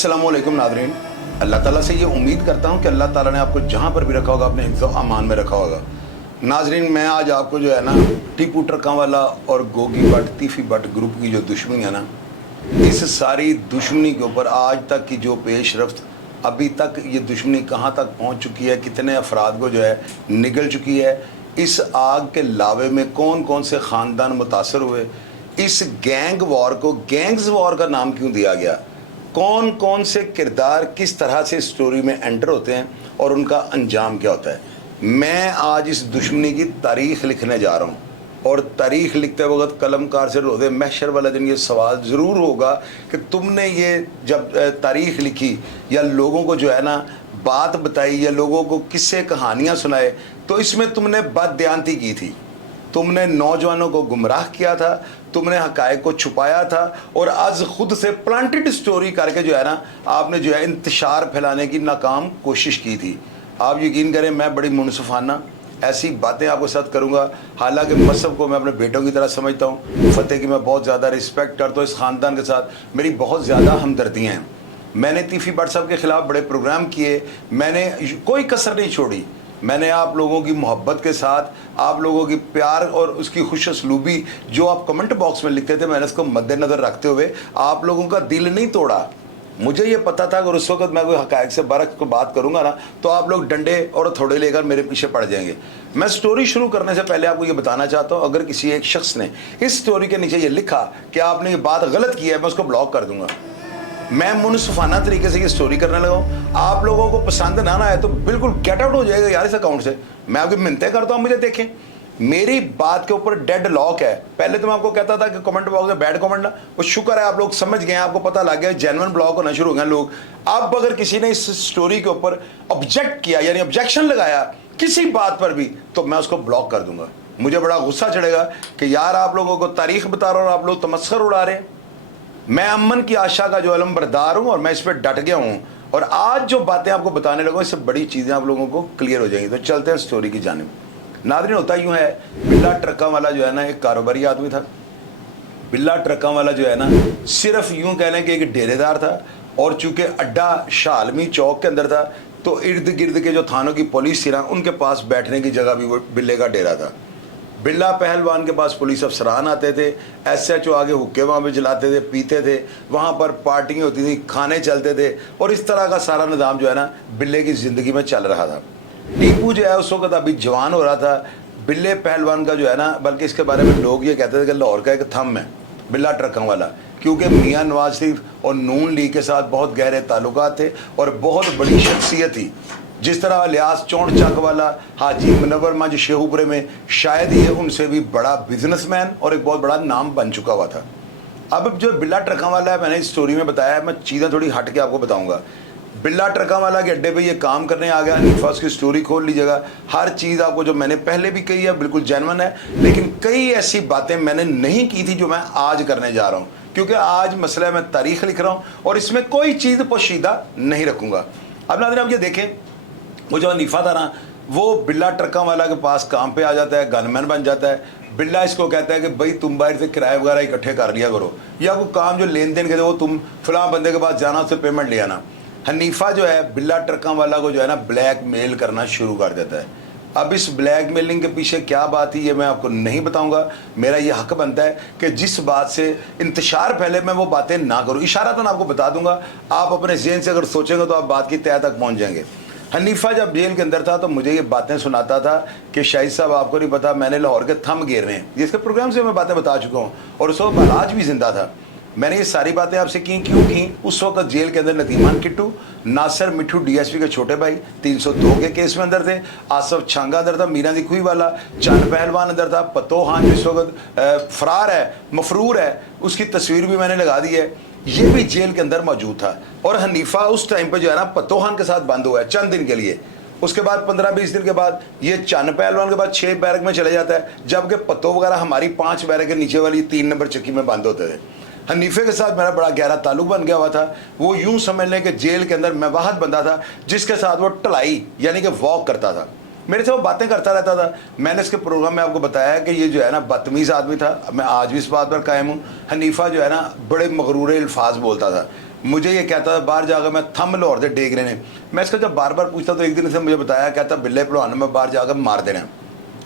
अस्सलाम वालेकुम नाज़रीन। अल्लाह ताला से ये उम्मीद करता हूँ कि अल्लाह ताला ने आपको जहाँ पर भी रखा होगा अपने हिफ्ज़ अमान में रखा होगा। नाज़रीन, मैं आज आपको जो है ना टीपू ट्रकांवाला और गोगी भट्ट तीफी भट्ट ग्रुप की जो दुश्मनी है ना, इस सारी दुश्मनी के ऊपर आज तक की जो पेश रफ्त, अभी तक ये दुश्मनी कहाँ तक पहुँच चुकी है, कितने अफराद को जो है निगल चुकी है, इस आग के लावे में कौन कौन से ख़ानदान मुतासर हुए, इस गैंग वॉर को गैंग्स वॉर का नाम क्यों दिया गया, कौन कौन से किरदार किस तरह से स्टोरी में एंटर होते हैं और उनका अंजाम क्या होता है। मैं आज इस दुश्मनी की तारीख़ लिखने जा रहा हूँ और तारीख़ लिखते वक्त कलमकार से रोज़े महशर वाला दिन ये सवाल ज़रूर होगा कि तुमने ये जब तारीख़ लिखी या लोगों को जो है ना बात बताई या लोगों को किस्से कहानियाँ सुनाए तो इसमें तुमने बददियानती की थी, तुमने नौजवानों को गुमराह किया था, तुमने हकायक को छुपाया था और आज खुद से प्लांटेड स्टोरी करके जो है ना आपने जो है इंतशार फैलाने की नाकाम कोशिश की थी। आप यकीन करें मैं बड़ी मुनसफाना ऐसी बातें आपके साथ करूंगा। हालांकि मसहब को मैं अपने बेटों की तरह समझता हूँ, फतेह की मैं बहुत ज़्यादा रिस्पेक्ट करता हूँ, इस ख़ानदान के साथ मेरी बहुत ज़्यादा हमदर्दियाँ हैं। मैंने तीफी भट्ट साहब के ख़िलाफ़ बड़े प्रोग्राम किए, मैंने कोई कसर नहीं छोड़ी। मैंने आप लोगों की मोहब्बत के साथ, आप लोगों की प्यार और उसकी खुश असलूबी जो आप कमेंट बॉक्स में लिखते थे, मैंने उसको मद्देनज़र रखते हुए आप लोगों का दिल नहीं तोड़ा। मुझे ये पता था अगर उस वक्त मैं कोई हक़ाइक़ से बरक़ को बात करूंगा ना तो आप लोग डंडे और थोड़े लेकर मेरे पीछे पड़ जाएंगे। मैं स्टोरी शुरू करने से पहले आपको ये बताना चाहता हूँ, अगर किसी एक शख्स ने इस स्टोरी के नीचे ये लिखा कि आपने ये बात गलत की है, मैं उसको ब्लॉक कर दूंगा। मैं मुनसफाना तरीके से ये स्टोरी करने लगा हूँ। आप लोगों को पसंद ना आए तो बिल्कुल गेट आउट हो जाएगा यार इस अकाउंट से। मैं आपकी मिन्नतें करता हूँ, मुझे देखें, मेरी बात के ऊपर डेड लॉक है। पहले तो मैं आपको कहता था कि कमेंट बॉक्स में बैड कमेंट ना, वो शुक्र है आप लोग समझ गए, आपको पता लग गया, जेन्युइन ब्लॉक होना शुरू हो गए लोग। अब अगर किसी ने इस स्टोरी के ऊपर ऑब्जेक्ट किया यानी ऑब्जेक्शन लगाया किसी बात पर भी तो मैं उसको ब्लॉक कर दूंगा। मुझे बड़ा गुस्सा चढ़ेगा कि यार आप लोगों को तारीख बता रहा हूँ और आप लोग तमस्खर उड़ा रहे हैं। मैं अमन की आशा का जो अलम बरदार हूँ और मैं इस पर डट गया हूँ और आज जो बातें आपको बताने लगा इससे बड़ी चीज़ें आप लोगों को क्लियर हो जाएंगी। तो चलते हैं स्टोरी की जानिब। नाज़रीन, होता यूँ है, बिल्ला ट्रकांवाला जो है ना एक कारोबारी आदमी था। बिल्ला ट्रकांवाला जो है ना सिर्फ यूँ कह लें कि एक डेरेदार था और चूँकि अड्डा शालमी चौक के अंदर था तो इर्द गिर्द के जो थानों की पुलिस थी ना उनके पास बैठने की जगह भी वो बिल्ले का डेरा था। बिल्ला पहलवान के पास पुलिस अफसरान आते थे, SHO आगे हुक्के वहाँ पे जलाते थे, पीते थे, वहाँ पर पार्टियाँ होती थी, खाने चलते थे और इस तरह का सारा निज़ाम जो है ना बिल्ले की ज़िंदगी में चल रहा था। टीपू जो है उस वक्त अभी जवान हो रहा था। बिल्ले पहलवान का जो है ना, बल्कि इसके बारे में लोग ये कहते थे कि लाहौर का एक थम है बिल्ला ट्रकांवाला, क्योंकि मियाँ नवाज शरीफ और नून लीग के साथ बहुत गहरे ताल्लुकात थे और बहुत बड़ी शख्सियत थी। जिस तरह लियास चौंट चक वाला हाजी मुनव्वर मंज शेखुपुरे में शायद ये उनसे भी बड़ा बिजनेसमैन और एक बहुत बड़ा नाम बन चुका हुआ था। अब जो बिल्ला ट्रकांवाला है, मैंने इस स्टोरी में बताया है, मैं चीज़ें थोड़ी हट के आपको बताऊंगा। बिल्ला ट्रकांवाला के अड्डे पे ये काम करने आ गया। हनीफा उसकी स्टोरी खोल लीजिएगा, हर चीज़ आपको जो मैंने पहले भी कही है बिल्कुल जेन्युइन है, लेकिन कई ऐसी बातें मैंने नहीं की थी जो मैं आज करने जा रहा हूँ, क्योंकि आज मसला मैं तारीख़ लिख रहा हूँ और इसमें कोई चीज़ पोशीदा नहीं रखूँगा। अब नाज़रीन आप ये देखें, वो जो हनीफा था ना वो बिल्ला ट्रकांवाला के पास काम पे आ जाता है, गनमैन बन जाता है। बिल्ला इसको कहता है कि भाई तुम बाहर से किराए वगैरह इकट्ठे कर लिया करो या कोई काम जो लेन देन के थे वो तुम फलां बंदे के पास जाना, उससे पेमेंट ले आना। हनीफा जो है बिल्ला ट्रकांवाला को जो है ना ब्लैक मेल करना शुरू कर देता है। अब इस ब्लैक मेलिंग के पीछे क्या बात है ये मैं आपको नहीं बताऊंगा। मेरा ये हक बनता है कि जिस बात से इंतशार फैले मैं वो बातें ना करूँ। इशारा तो मैं आपको बता दूंगा, आप अपने ज़हन से अगर सोचेंगे तो आप बात की तह तक पहुँच जाएंगे। हनीफा जब जेल के अंदर था तो मुझे ये बातें सुनाता था कि शाहिद साहब आपको नहीं पता मैंने लाहौर के थम घेरने हैं, जिसके प्रोग्राम से मैं बातें बता चुका हूँ और उस वक्त आज भी जिंदा था। मैंने ये सारी बातें आपसे क्यों की? उस वक्त जेल के अंदर नदीमान किट्टू, नासिर मिठू DSP के छोटे भाई 302 के केस में अंदर थे, आसफ छांगा अंदर था, मीना दी खुई वाला, चंद पहलवान अंदर था, पतो खान जिस वक्त फरार है, मफरूर है, उसकी तस्वीर भी मैंने लगा दी है, ये भी जेल के अंदर मौजूद था। और हनीफा उस टाइम पे जो है ना पतो खान के साथ बंद हुआ है चंद दिन के लिए। उसके बाद 15-20 दिन के बाद ये चंद पहलवान के बाद 6 बैरक में चले जाता है, जबकि पतो वगैरह हमारी 5 बैरक के नीचे वाली 3 नंबर चक्की में बंद होते थे। हनीफे के साथ मेरा बड़ा गहरा ताल्लुक बन गया हुआ था। वो यूं समझ लें कि जेल के अंदर मैं वाहद बंदा था जिसके साथ वो टलाई यानी कि वॉक करता था। मेरे से वो बातें करता रहता था। मैंने इसके प्रोग्राम में आपको बताया कि ये जो है ना बदतमीज़ आदमी था, मैं आज भी इस बात पर कायम हूँ। हनीफा जो है ना बड़े मगरूर अल्फाज बोलता था, मुझे ये कहता था बाहर जाकर मैं थम लाहौर दे डेग रहे ने। मैं इसका जब बार बार पूछता तो एक दिन से मुझे बताया, कहता बिल्ले पढ़ाने में बाहर जाकर मार देना।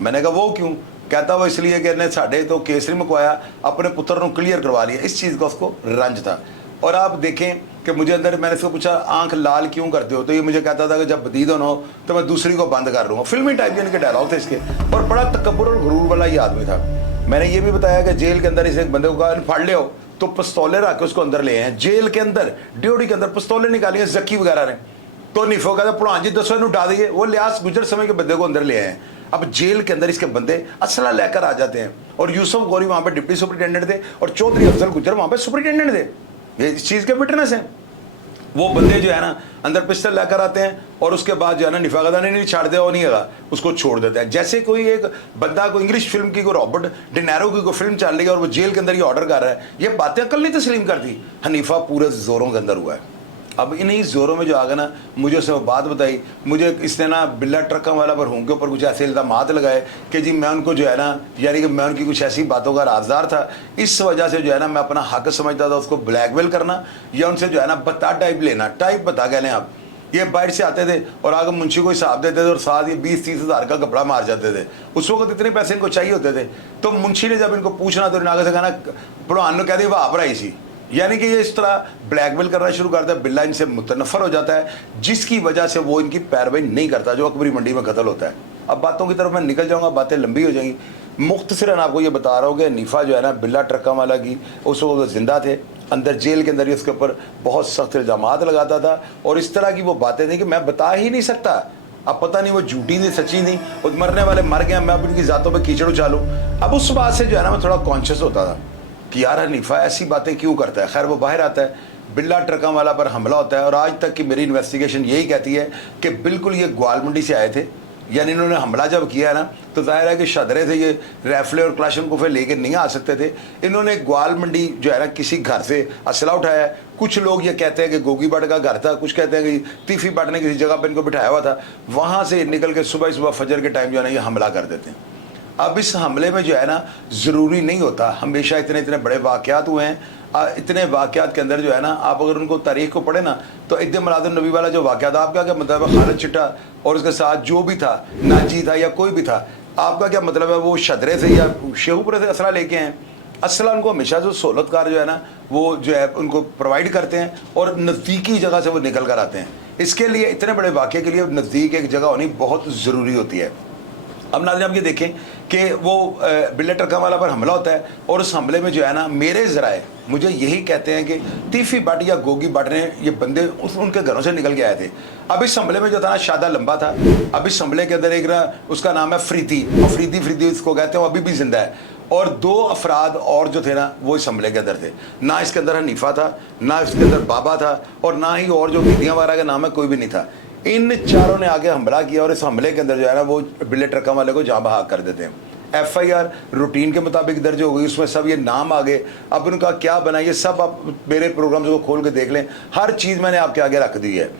मैंने कहा वो क्यों? कहता वो इसलिए कि इन्हें साढ़े तो केस नहीं मुकवाया, अपने पुत्र को क्लियर करवा लिया। इस चीज़ का उसको रंज था। और आप देखें कि मुझे अंदर, मैंने इसको पूछा आंख लाल क्यों करते हो, तो ये मुझे कहता था कि जब बदीद होना हो तो मैं दूसरी को बंद कर लूँगा। फिल्मी टाइप इनके डायलॉग थे इसके, और बड़ा तकब्बुर और गुरूर वाला ये आदमी था। मैंने ये भी बताया कि जेल के अंदर इसे एक बंदे को कहा फाड़ ले हो, तो पिस्तौलें रख के उसको अंदर ले आए। जेल के अंदर ड्यूटी के अंदर पिस्तौलें निकाली हैं जक्की वगैरह ने। तो निफो कहता पुरान जी दसों उठा दिए, वो लिहाज गुजर समय के बंदे को अंदर ले आए। अब जेल के अंदर इसके बंदे असला लेकर आ जाते हैं, और यूसुफ गौरी वहाँ पे डिप्टी सुपरिटेंडेंट थे और चौधरी अफजल गुजर वहाँ पे सुपरिटेंडेंट थे। ये इस चीज़ के विटनेस हैं। वो बंदे जो है ना अंदर पिस्टल लेकर आते हैं, और उसके बाद जो है ना निफागदा नहीं छाड़ दिया, वो नहीं है उसको छोड़ देते हैं। जैसे कोई एक बंदा को इंग्लिश फिल्म की, कोई रॉबर्ट डिनेरो की कोई फिल्म चल रही है और वो जेल के अंदर ये ऑर्डर कर रहा है, ये बातें अकल नहीं तस्लीम करती। हनीफा पूरे जोरों के अंदर हुआ है। अब इन्हीं जोरों में जो आ गया ना, मुझे उसने बात बताई, मुझे इसने ना बिल्ला ट्रक वाला पर हूँ के ऊपर कुछ ऐसे इल्ज़ामात लगाए कि जी मैं उनको जो है ना, यानी कि मैं उनकी कुछ ऐसी बातों का राजदार था। इस वजह से जो है ना मैं अपना हक समझता था उसको ब्लैकमेल करना, या उनसे जो है ना बता टाइप लेना। टाइप बता कह लें आप, ये बाहर से आते थे और आगे मुंशी को हिसाब देते थे और साथ ये 20-30 हज़ार का कपड़ा मार जाते थे। उस वक्त इतने पैसे इनको चाहिए होते थे। तो मुंशी ने जब इनको पूछना तो आगे से कहना पढ़वान ने कह दिया वाह पर आई सी, यानी कि ये इस तरह ब्लैकमेल करना शुरू करता है। बिल्ला इनसे मुतनफ़र हो जाता है, जिसकी वजह से वो इनकी पैरवाई नहीं करता जो अकबरी मंडी में कत्ल होता है। अब बातों की तरफ मैं निकल जाऊंगा, बातें लंबी हो जाएंगी। मुख्तसरन आपको ये बता रहा हूँ कि हनीफा जो है ना बिल्ला ट्रक्का वाला की, उस वक्त वो जिंदा थे, अंदर जेल के अंदर ही उसके ऊपर बहुत सख्त इल्ज़ामात लगाता था, और इस तरह की वो बातें थी कि मैं बता ही नहीं सकता। अब पता नहीं वो झूठी थी सच्ची थी, और मरने वाले मर गए, मैं अब उनकी ज़ातों पर कीचड़ उछालूँ। अब उस बात से जो है ना मैं थोड़ा कॉन्शियस होता था कि यार हनीफा ऐसी बातें क्यों करता है। खैर वो बाहर आता है, बिल्ला ट्रका वाला पर हमला होता है, और आज तक की मेरी इन्वेस्टिगेशन यही कहती है कि बिल्कुल ये ग्वाल मंडी से आए थे। यानी इन्होंने हमला जब किया है ना, तो जाहिर है कि शदरे से ये रैफले और क्लाशनकोफे लेकर नहीं आ सकते थे। इन्होंने ग्वाल मंडी जो है ना किसी घर से असला उठाया। कुछ लोग ये कहते हैं कि गोगी भट्ट का घर था, कुछ कहते हैं कि तीफी भट्ट ने किसी जगह पर इनको बिठाया हुआ था। वहाँ से निकल के सुबह फजर के टाइम जो है ना ये हमला कर देते हैं। अब इस हमले में जो है ना ज़रूरी नहीं होता हमेशा इतने इतने बड़े वाक़यात हुए हैं। इतने वाक़यात के अंदर जो है ना आप अगर उनको तारीख़ को पढ़े ना, तो ईद मिलादुन नबी वाला जो वाक़यात, आपका क्या मतलब है खालिद चिट्टा और उसके साथ जो भी था, नाजी था या कोई भी था, आपका क्या मतलब है वो शदरे से या शेखुपुरे से असला लेके हैं? असला उनको हमेशा जो सहूलतकार जो है ना वो जो है उनको प्रोवाइड करते हैं, और नज़दीकी जगह से वो निकल कर आते हैं। इसके लिए इतने बड़े वाक़े के लिए नज़दीक एक जगह होनी बहुत ज़रूरी होती है। अब नाज़रीन आप ये देखें कि वो बिल्ला ट्रका वाला पर हमला होता है, और उस हमले में जो है ना मेरे ज़राए मुझे यही कहते हैं कि तीफी भट्ट या गोगी भट्ट ने ये बंदे उनके घरों से निकल के आए थे। अब इस हमले में जो था ना शादा लंबा था। अब इस हमले के अंदर एक ना उसका नाम है फरीदी, और फरीदी उसको कहते हैं, वो अभी भी जिंदा है। और 2 अफराद और जो थे ना वो इस हमले के अंदर थे। ना इसके अंदर हनीफा था, ना इसके अंदर बाबा था, और ना ही और जो बीदियाँ वगैरह का नाम है कोई भी नहीं था। इन चारों ने आगे हमला किया, और इस हमले के अंदर जो है ना वो बिल्ले ट्रका वाले को जाँ बहाक कर देते हैं। FIR रूटीन के मुताबिक दर्ज हो गई, उसमें सब ये नाम आ गए। अब उनका क्या बना ये सब आप मेरे प्रोग्राम्स को खोल के देख लें, हर चीज़ मैंने आपके आगे रख दी है।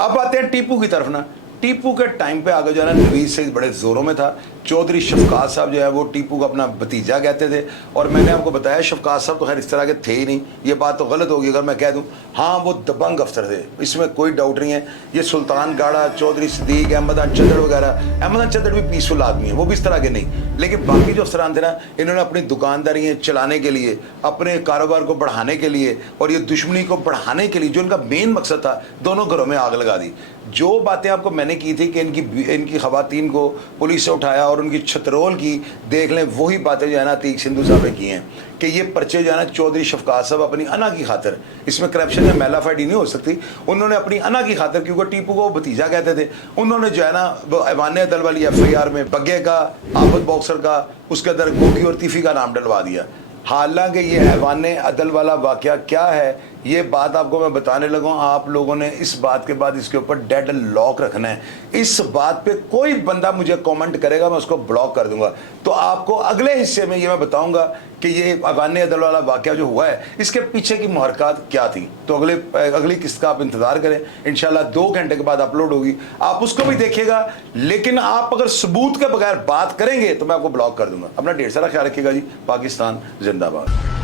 अब आते हैं टीपू की तरफ ना। टीपू के टाइम पे आगे जो है ना नवीज़ से बड़े ज़ोरों में था। चौधरी शफकात साहब जो है वो टीपू को अपना भतीजा कहते थे, और मैंने आपको बताया शफकात साहब तो खैर इस तरह के थे ही नहीं। ये बात तो गलत होगी अगर मैं कह दूं, हाँ वो दबंग अफसर थे, इसमें कोई डाउट नहीं है। ये सुल्तान गाड़ा, चौधरी सदीक, अहमद चंदड़ वगैरह, अहमद चंदड़ भी पीसफुल आदमी है, वो भी इस तरह के नहीं। लेकिन बाकी जो अफसरान थे ना, इन्होंने अपनी दुकानदारी चलाने के लिए, अपने कारोबार को बढ़ाने के लिए, और ये दुश्मनी को बढ़ाने के लिए जो इनका मेन मकसद था, दोनों घरों में आग लगा दी। जो बातें आपको मैंने की थी कि इनकी ख़वातीन को पुलिस से उठाया और उनकी छतरोल की, देख लें वही बातें जो है ना अतीक सिंधु साहब ने की हैं कि ये पर्चे जो है ना चौधरी शफकात साहब अपनी अना की खातर, इसमें करप्शन में मैलाफाइडी नहीं हो सकती, उन्होंने अपनी अना की खातर, क्योंकि टीपू को भतीजा कहते थे, उन्होंने जो है ना वो ऐवान अदल वाली FIR में बग्गे का, आफत बॉक्सर का, उसके अंदर गोगी और तीफी का नाम डलवा दिया। हालांकि ये ऐवान अदल वाला वाक़या क्या है ये बात आपको मैं बताने लगा हूँ। आप लोगों ने इस बात के बाद इसके ऊपर डेड लॉक रखना है। इस बात पे कोई बंदा मुझे कमेंट करेगा मैं उसको ब्लॉक कर दूंगा। تو آپ کو اگلے حصے میں یہ میں بتاؤں گا کہ یہ افغان عدل والا واقعہ جو ہوا ہے اس کے پیچھے کی محرکات کیا تھیں. تو اگلی قسط کا آپ انتظار کریں, انشاءاللہ 2 گھنٹے کے بعد اپلوڈ ہوگی, آپ اس کو بھی دیکھیے گا. لیکن آپ اگر ثبوت کے بغیر بات کریں گے تو میں آپ کو بلاک کر دوں گا. اپنا ڈھیر سارا خیال رکھیے گا جی. پاکستان زندہ باد.